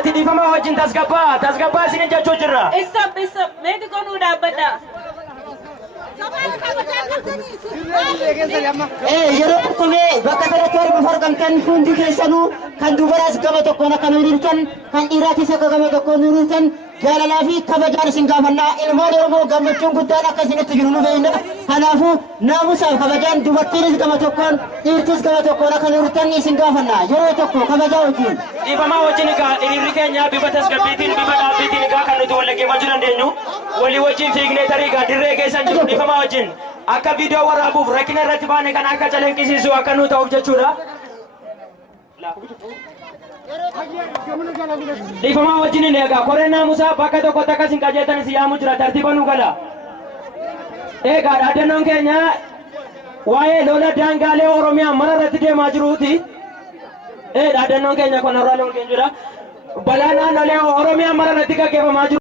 ati dhiifama wajjin tasgabbaa isin jechuu jirra. Isa meeti konuu dhaabbata. Yeroo tokkomee bakka kanatti argamu argamtan hundi keessanuu kan dubaraas gama tokkoon akka nuurtan kan dhiiraatis akka gama tokkoon nuurtan jaalalaa fi kabajaan isin gaafannaa ilmaan Oromoo gammachuun guddaan akka isinitti jiru nu beekna. Kanaafuu naamusaaf kabajaan dubartiinis gama tokkoon dhiirtis gama tokkoon akka nuurtan isin gaafannaa yeroo tokko kabajaa wajjin. Dhiifama wajjin egaa hiriirri keenya bifa tasgabbiitiin bifa dhaabbiitiin egaa kan nuti wallaggeeffachuu dandeenyu walii wajjin fiignee tarii egaa dirree keessan jiru dhiifama wajjin akka viidiyoo waraabuuf rakkina irratti baane kan akka calaqqisiisu akka nu ta'uuf jechuudha. Dhiifama wajjin egaa koreen naamusaa bakka tokkotti akkasiin qajeeltan isin yaamu jira tartiiba nu gala. Egaa dhaadannoon keenya waa'ee lola daangaalee Oromiyaa mara irratti deemaa jiruuti. Dhaadannoon keenya kun irraa loon keenya jira. Balaa naannolee Oromiyaa mara irratti gaggeeffamaa jiru.